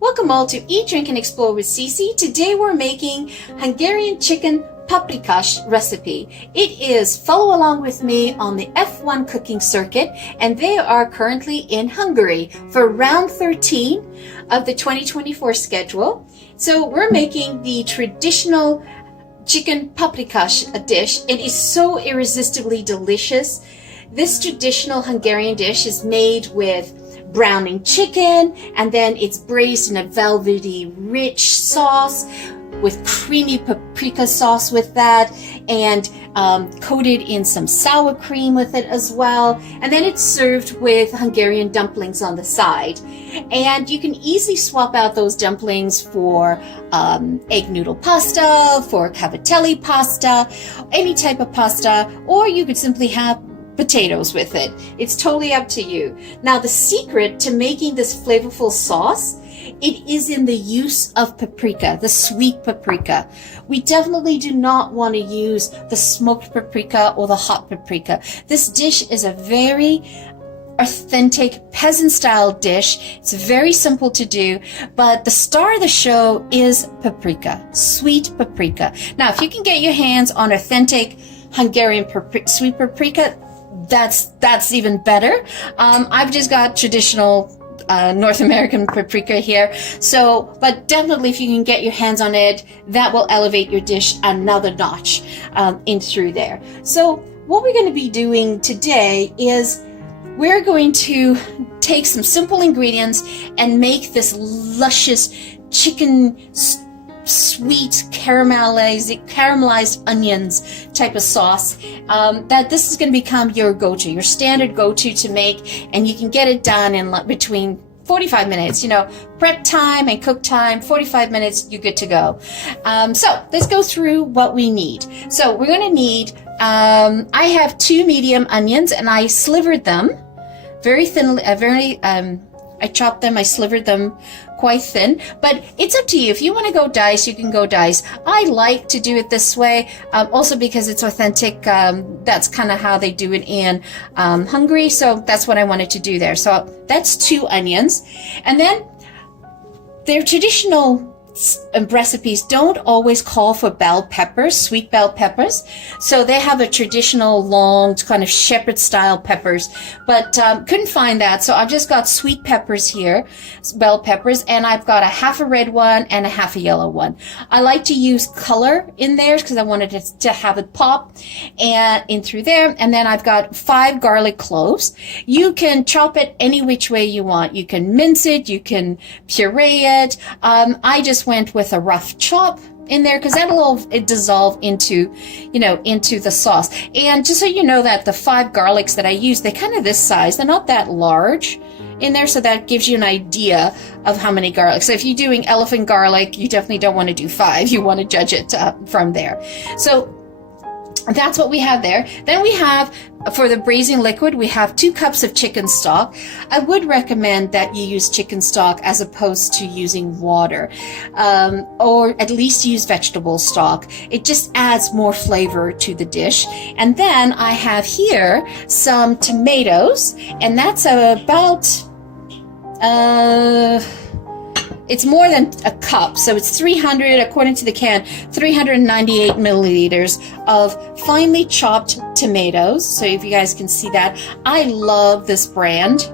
Welcome all to Eat, Drink and Explore with Cece. Today we're making Hungarian Chicken Paprikash recipe. It is follow along with me on the F1 cooking circuit, and they are currently in Hungary for round 13 of the 2024 schedule. So we're making the traditional chicken paprikash dish. It is so irresistibly delicious. This traditional Hungarian dish is made with browning chicken, and then it's braised in a velvety rich sauce with creamy paprika sauce with that, and coated in some sour cream with it as well. And then it's served with Hungarian dumplings on the side. And you can easily swap out those dumplings for egg noodle pasta, for cavatelli pasta, any type of pasta, or you could simply have potatoes with it. It's totally up to you. Now, the secret to making this flavorful sauce, it is in the use of paprika, the sweet paprika. We definitely do not want to use the smoked paprika or the hot paprika. This dish is a very authentic peasant style dish. It's very simple to do, but the star of the show is paprika, sweet paprika. Now, if you can get your hands on authentic Hungarian sweet paprika, that's even better. I've just got traditional North American paprika here. So, but definitely if you can get your hands on it, that will elevate your dish another notch in through there. So what we're going to be doing today is we're going to take some simple ingredients and make this luscious chicken sweet caramelized onions type of sauce that this is going to become your go-to, your standard go-to to make, and you can get it done in between 45 minutes, prep time and cook time, 45 minutes, you're good to go. So let's go through what we need. So we're going to need, I have 2 medium onions, and I slivered them very thinly, I chopped them, I slivered them quite thin, but it's up to you. If you want to go dice, you can go dice. I like to do it this way, also because it's authentic. That's kind of how they do it in Hungary, so that's what I wanted to do there. So that's 2 onions, and then their traditional recipes don't always call for bell peppers, sweet bell peppers. So they have a traditional long kind of shepherd style peppers, but couldn't find that. So I've just got sweet peppers here, bell peppers, and I've got a half a red one and a half a yellow one. I like to use color in there because I wanted it to have it pop and in through there. And then I've got 5 garlic cloves. You can chop it any which way you want. You can mince it, you can puree it. I just went with a rough chop in there because that'll all dissolve into the sauce. And just so you know that the 5 garlics that I use, they're kind of this size. They're not that large in there, so that gives you an idea of how many garlic. So if you're doing elephant garlic, you definitely don't want to do 5. You want to judge it from there. So that's what we have there. Then we have, for the braising liquid, we have 2 cups of chicken stock. I would recommend that you use chicken stock as opposed to using water, or at least use vegetable stock. It just adds more flavor to the dish. And then I have here some tomatoes, and that's about it's more than a cup, so it's 300, according to the can, 398 milliliters of finely chopped tomatoes. So if you guys can see that, I love this brand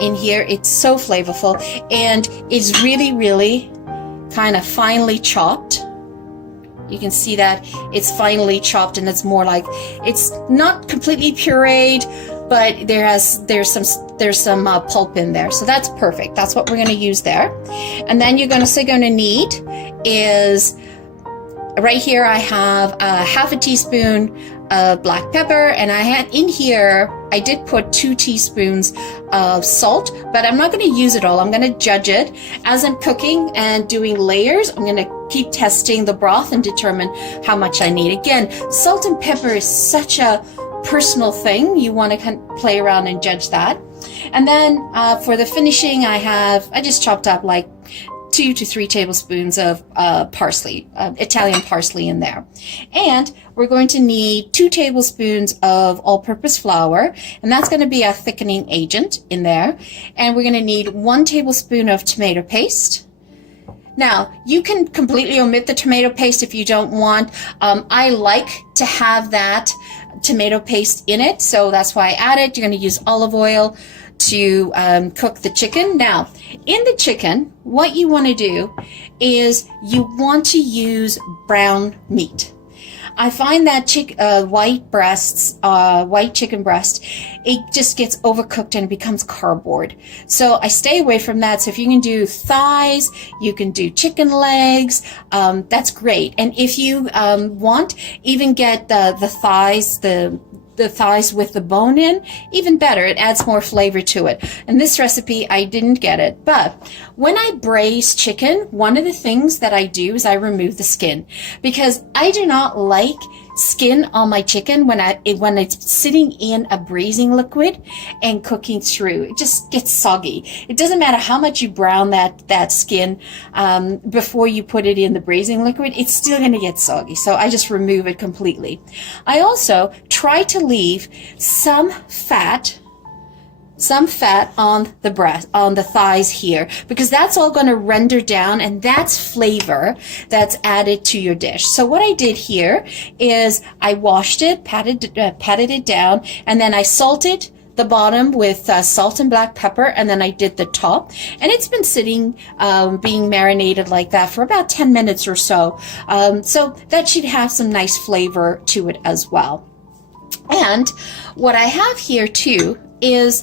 in here. It's so flavorful, and it's really, really kind of finely chopped. You can see that it's finely chopped, and it's more like, it's not completely pureed, but there's some pulp in there, so that's perfect. That's what we're going to use there. And then you're going to need is, right here I have a half a teaspoon of black pepper, and I had in here, I did put 2 teaspoons of salt, but I'm not going to use it all. I'm going to judge it as I'm cooking and doing layers. I'm going to keep testing the broth and determine how much I need. Again, salt and pepper is such a personal thing. You want to kind of play around and judge that. And then for the finishing, I just chopped up like 2 to 3 tablespoons of parsley, Italian parsley in there. And we're going to need 2 tablespoons of all-purpose flour, and that's going to be our thickening agent in there. And we're going to need 1 tablespoon of tomato paste. Now, you can completely omit the tomato paste if you don't want. I like to have that tomato paste in it, so that's why I add it. You're going to use olive oil to cook the chicken. Now, in the chicken, what you want to do is you want to use brown meat. I find that white chicken breast, it just gets overcooked and it becomes cardboard. So I stay away from that. So if you can do thighs, you can do chicken legs, that's great. And if you want, even get the thighs, the thighs with the bone in, even better. It adds more flavor to it. In this recipe, I didn't get it. But when I braise chicken, one of the things that I do is I remove the skin, because I do not like skin on my chicken when it's sitting in a braising liquid and cooking through. It just gets soggy. It doesn't matter how much you brown that skin before you put it in the braising liquid, it's still going to get soggy. So I just remove it completely. I also try to leave some fat on the breast, on the thighs here, because that's all going to render down, and that's flavor that's added to your dish. So what I did here is I washed it, patted it down, and then I salted the bottom with salt and black pepper, and then I did the top, and it's been sitting being marinated like that for about 10 minutes or so. So that should have some nice flavor to it as well. And what I have here too is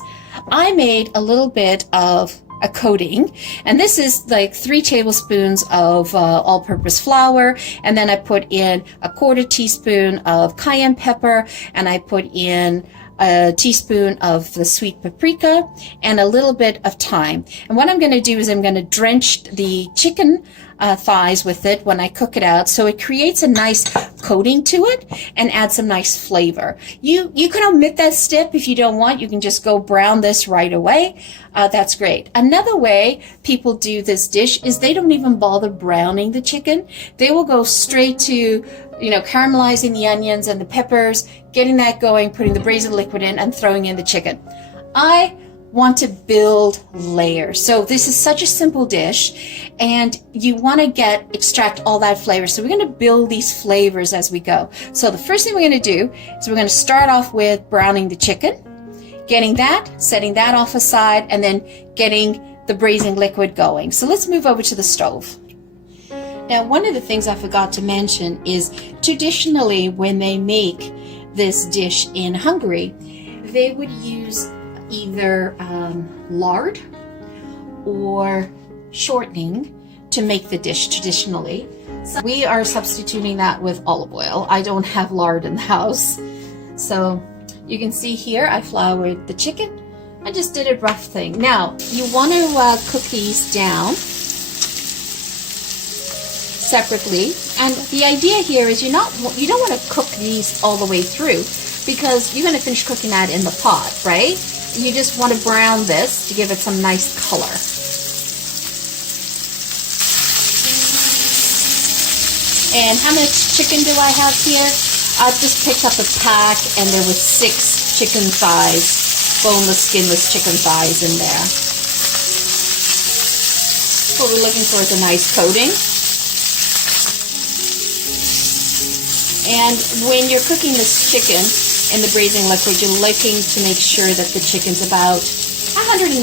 I made a little bit of a coating, and this is like 3 tablespoons of all-purpose flour, and then I put in a 1/4 teaspoon of cayenne pepper, and I put in a teaspoon of the sweet paprika and a little bit of thyme. And what I'm going to do is I'm going to drench the chicken thighs with it when I cook it out, so it creates a nice coating to it and add some nice flavor. You can omit that step if you don't want. You can just go brown this right away. That's great. Another way people do this dish is they don't even bother browning the chicken. They will go straight to, caramelizing the onions and the peppers, getting that going, putting the braised liquid in, and throwing in the chicken. I want to build layers. So this is such a simple dish, and you want to extract all that flavor. So we're going to build these flavors as we go. So the first thing we're going to do is we're going to start off with browning the chicken, getting that, setting that off aside, and then getting the braising liquid going. So let's move over to the stove. Now, one of the things I forgot to mention is traditionally when they make this dish in Hungary, they would use either lard or shortening to make the dish traditionally. So we are substituting that with olive oil. I don't have lard in the house. So you can see here I floured the chicken. I just did a rough thing. Now you want to cook these down separately, and the idea here is you don't want to cook these all the way through, because you're going to finish cooking that in the pot, right? You just want to brown this to give it some nice color. And how much chicken do I have here? I've just picked up a pack, and there was 6 chicken thighs, boneless, skinless chicken thighs in there. What we're looking for is a nice coating. And when you're cooking this chicken in the braising liquid, you're looking to make sure that the chicken's about 195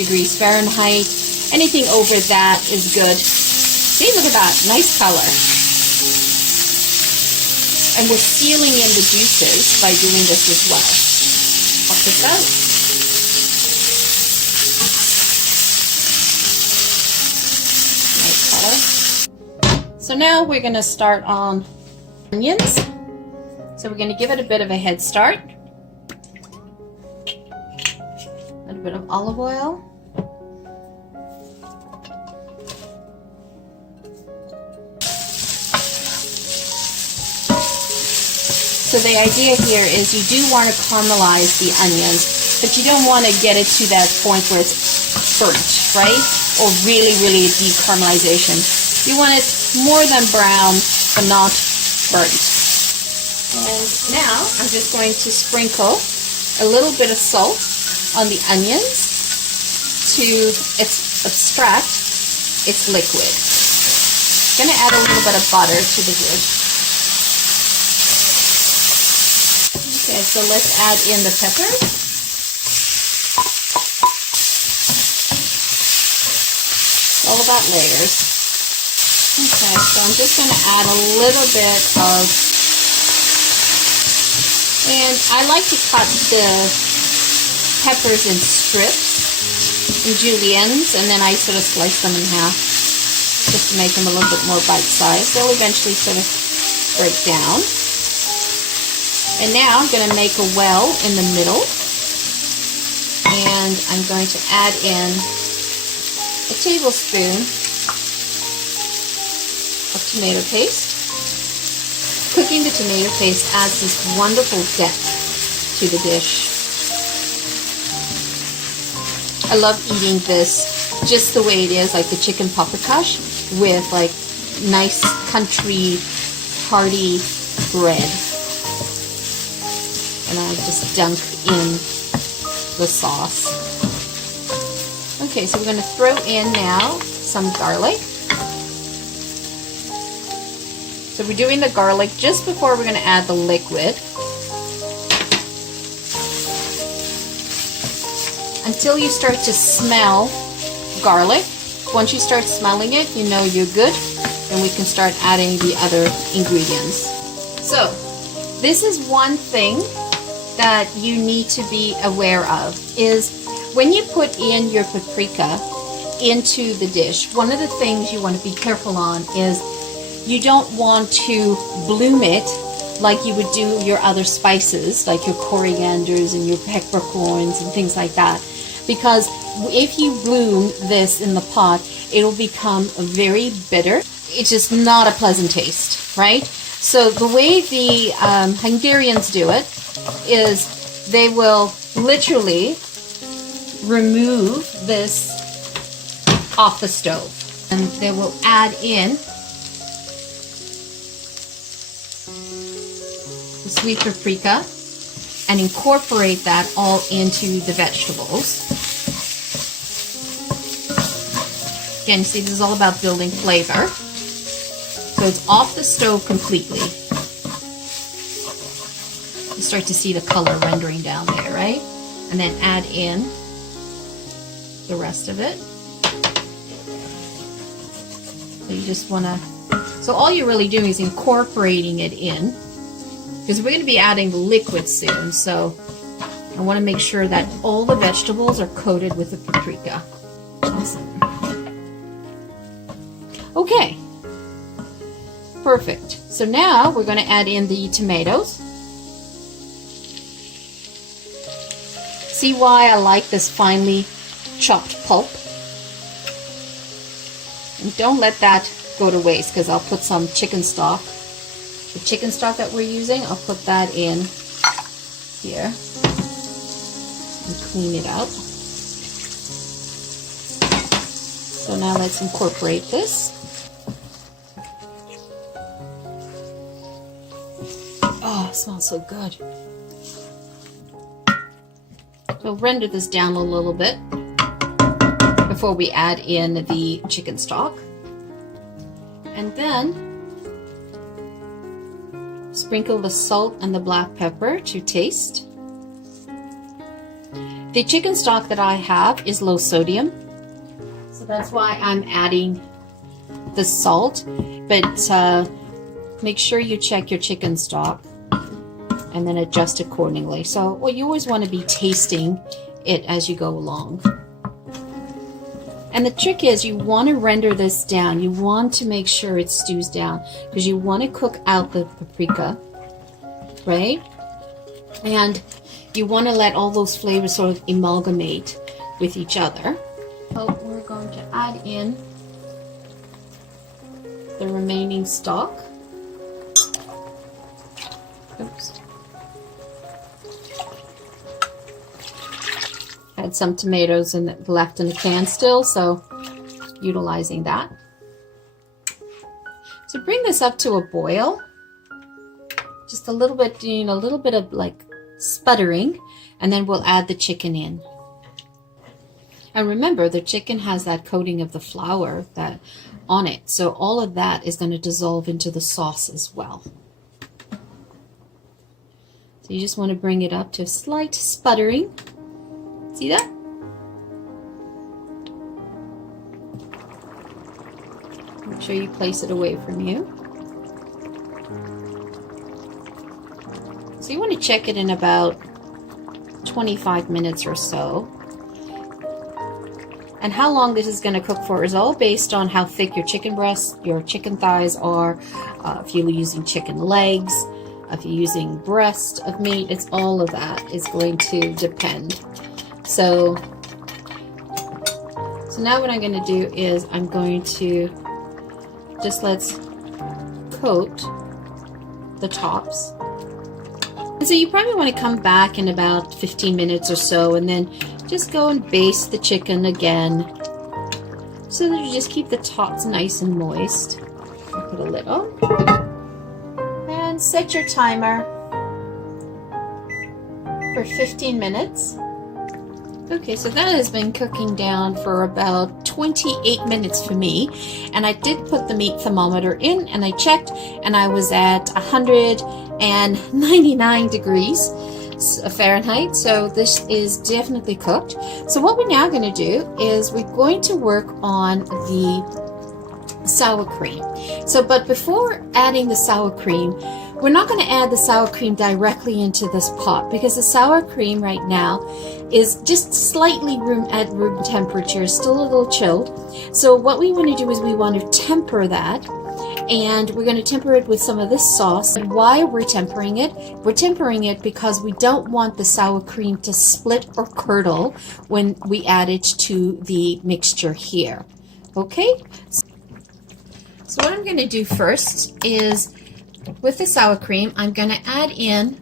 degrees Fahrenheit. Anything over that is good. See, look at that, nice color. And we're sealing in the juices by doing this as well. Pop this out. Nice color. So now we're going to start on onions. So we're going to give it a bit of a head start. A little bit of olive oil. So the idea here is you do want to caramelize the onions, but you don't want to get it to that point where it's burnt, right? or really, really deep caramelization. You want it more than brown, but not burnt. And now I'm just going to sprinkle a little bit of salt on the onions to extract its liquid. I'm going to add a little bit of butter to the dish. Okay, so let's add in the peppers. It's all about layers. Okay, so I'm just going to add a little bit of, and I like to cut the peppers in strips, in juliennes, and then I sort of slice them in half just to make them a little bit more bite-sized. They'll eventually sort of break down. And now I'm going to make a well in the middle, and I'm going to add in a tablespoon of tomato paste. Cooking the tomato paste adds this wonderful depth to the dish. I love eating this just the way it is, like the chicken paprikash, with like nice country hearty bread. And I just dunk in the sauce. Okay, so we're going to throw in now some garlic. So we're doing the garlic just before we're going to add the liquid. Until you start to smell garlic. Once you start smelling it, you know you're good, and we can start adding the other ingredients. So, this is one thing that you need to be aware of, is when you put in your paprika into the dish, one of the things you want to be careful on is you don't want to bloom it like you would do your other spices, like your corianders and your peppercorns and things like that. Because if you bloom this in the pot, it'll become very bitter. It's just not a pleasant taste, right? So the way the Hungarians do it is they will literally remove this off the stove, and they will add in the sweet paprika and incorporate that all into the vegetables. Again, you see, this is all about building flavor. So it's off the stove completely. You start to see the color rendering down there, right? And then add in the rest of it. So you just want to, so all you're really doing is incorporating it in, because we're going to be adding the liquid soon. So I want to make sure that all the vegetables are coated with the paprika. Awesome. Okay, perfect. So now we're going to add in the tomatoes. See why I like this finely chopped pulp? And don't let that go to waste, because I'll put some chicken stock. The chicken stock that we're using, I'll put that in here and clean it out. So now let's incorporate this. Oh, it smells so good. So render this down a little bit before we add in the chicken stock. And then sprinkle the salt and the black pepper to taste. The chicken stock that I have is low sodium, so that's why I'm adding the salt. But make sure you check your chicken stock and then adjust accordingly. So, well, you always want to be tasting it as you go along. And the trick is you want to render this down. You want to make sure it stews down, because you want to cook out the paprika, right? And you want to let all those flavors sort of amalgamate with each other. So we're going to add in the remaining stock. Oops. Had some tomatoes left in the can still, so utilizing that. So bring this up to a boil. Just a little bit, doing a little bit of like sputtering, and then we'll add the chicken in. And remember, the chicken has that coating of the flour that on it, so all of that is going to dissolve into the sauce as well. So you just want to bring it up to a slight sputtering. See that? Make sure you place it away from you. So you want to check it in about 25 minutes or so. And how long this is going to cook for is all based on how thick your chicken breasts, your chicken thighs are, if you're using chicken legs, if you're using breast of meat, it's all of that is going to depend. So now what I'm going to do is I'm going to just let's coat the tops. And so you probably want to come back in about 15 minutes or so and then just go and baste the chicken again so that you just keep the tops nice and moist. I'll put a lid on and set your timer for 15 minutes. Okay, so that has been cooking down for about 28 minutes for me, and I did put the meat thermometer in and I checked, and I was at 199 degrees Fahrenheit, so this is definitely cooked. So what we're now going to do is we're going to work on the sour cream. So, but before adding the sour cream, we're not going to add the sour cream directly into this pot because the sour cream right now is just slightly at room temperature, still a little chilled. So what we want to do is we want to temper that, and we're going to temper it with some of this sauce. And why we're tempering it? We're tempering it because we don't want the sour cream to split or curdle when we add it to the mixture here. Okay? So what I'm going to do first is, with the sour cream, I'm going to add in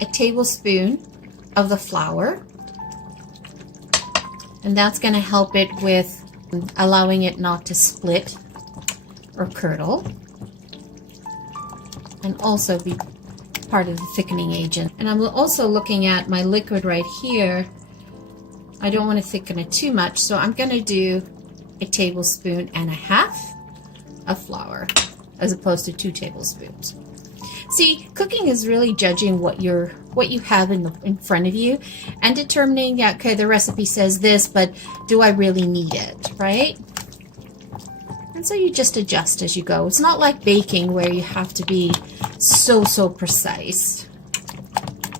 a tablespoon of the flour, and that's going to help it with allowing it not to split or curdle, and also be part of the thickening agent. And I'm also looking at my liquid right here. I don't want to thicken it too much, so I'm going to do a tablespoon and a half of flour as opposed to 2 tablespoons. See, cooking is really judging what you have in front of you and determining, yeah, okay, the recipe says this, but do I really need it, right? And so you just adjust as you go. It's not like baking where you have to be so precise.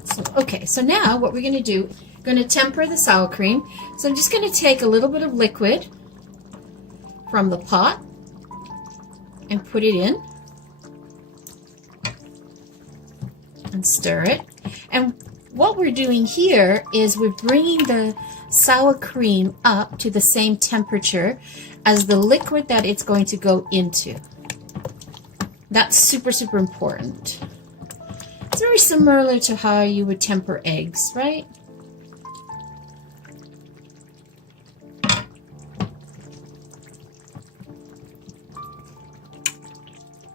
So, okay, so now what we're going to do, we're going to temper the sour cream. So I'm just going to take a little bit of liquid from the pot and put it in and stir it. And what we're doing here is we're bringing the sour cream up to the same temperature as the liquid that it's going to go into. That's super important. It's very similar to how you would temper eggs, right?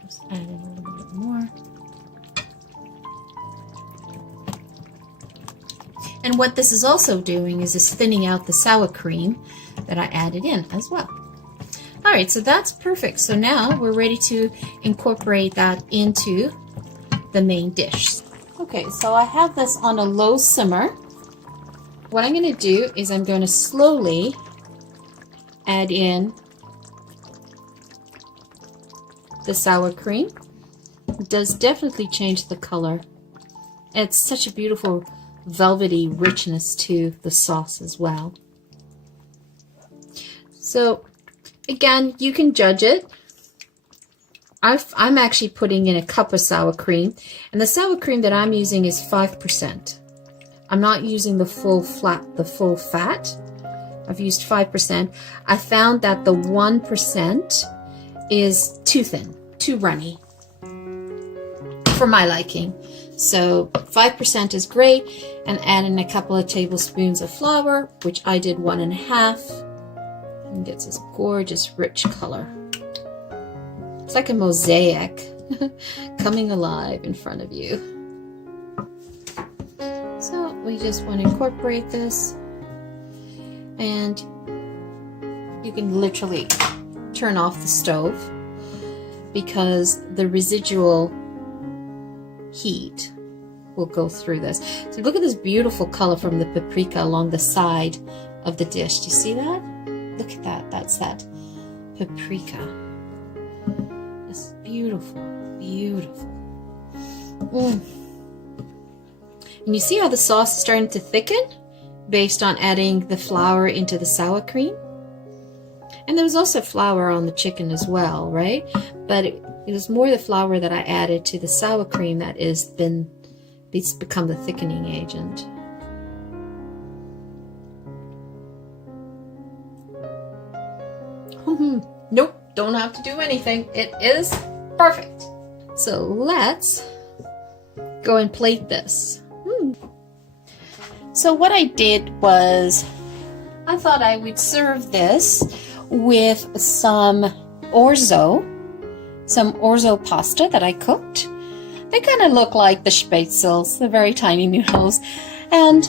Just add in a little bit more. And what this is also doing is thinning out the sour cream that I added in as well. All right, so that's perfect. So now we're ready to incorporate that into the main dish. Okay, so I have this on a low simmer. What I'm going to do is I'm going to slowly add in the sour cream. It does definitely change the color. It's such a beautiful velvety richness to the sauce as well. So again, you can judge it. I'm actually putting in a cup of sour cream, and the sour cream that I'm using is 5%. I'm not using the full fat. I've used 5%. I found that the 1% is too thin, too runny for my liking. So 5% is great, and add in a couple of tablespoons of flour, which I did 1.5. and gets this gorgeous rich color. It's like a mosaic coming alive in front of you. So we just want to incorporate this, and you can literally turn off the stove because the residual heat will go through this. So look at this beautiful color from the paprika along the side of the dish. Do you see that? Look at that. That's that paprika. It's beautiful, beautiful. And you see how the sauce is starting to thicken based on adding the flour into the sour cream? And there was also flour on the chicken as well, right? But it was more the flour that I added to the sour cream that it's become the thickening agent. Nope, don't have to do anything. It is perfect. So let's go and plate this. So what I did was I thought I would serve this with some orzo pasta that I cooked. They kind of look like the spätzles, the very tiny noodles. And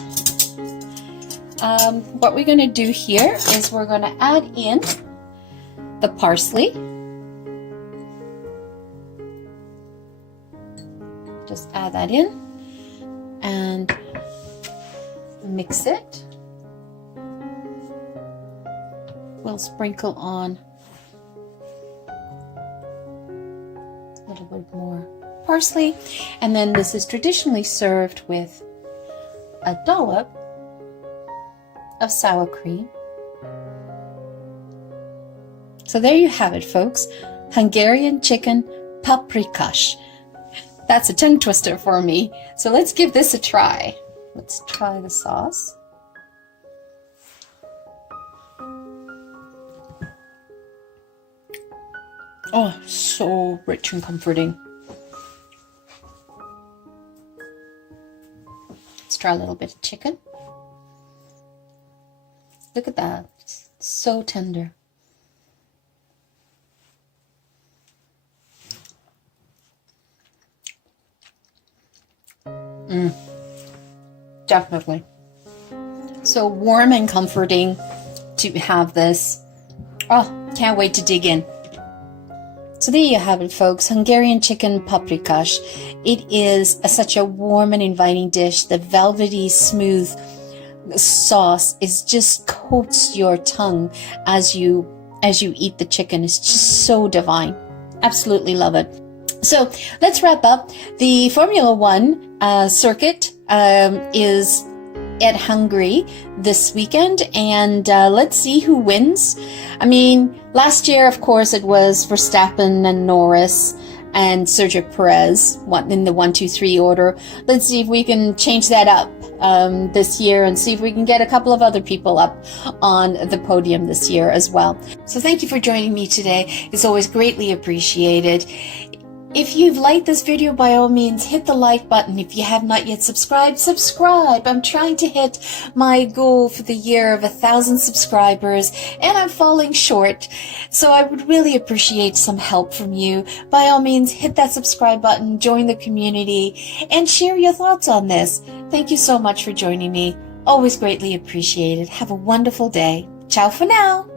what we're going to do here is we're going to add in the parsley. Just add that in and mix it. We'll sprinkle on a little bit more parsley, and then this is traditionally served with a dollop of sour cream. So there you have it, folks. Hungarian chicken paprikash. That's a tongue twister for me. So let's give this a try. Let's try the sauce. Oh, so rich and comforting. Let's try a little bit of chicken. Look at that. It's so tender. Definitely. So warm and comforting to have this. Oh, can't wait to dig in. So there you have it, folks. Hungarian chicken paprikash. It is such a warm and inviting dish. The velvety, smooth sauce is just coats your tongue as you eat the chicken. It's just so divine. Absolutely love it. So let's wrap up. The Formula One circuit is at Hungary this weekend, and let's see who wins. I mean, last year, of course, it was Verstappen and Norris and Sergio Perez in the 1, 2, 3 order. Let's see if we can change that up this year and see if we can get a couple of other people up on the podium this year as well. So thank you for joining me today. It's always greatly appreciated. If you've liked this video, by all means, hit the like button. If you have not yet subscribed, subscribe. I'm trying to hit my goal for the year of 1,000 subscribers, and I'm falling short. So I would really appreciate some help from you. By all means, hit that subscribe button, join the community, and share your thoughts on this. Thank you so much for joining me. Always greatly appreciated. Have a wonderful day. Ciao for now.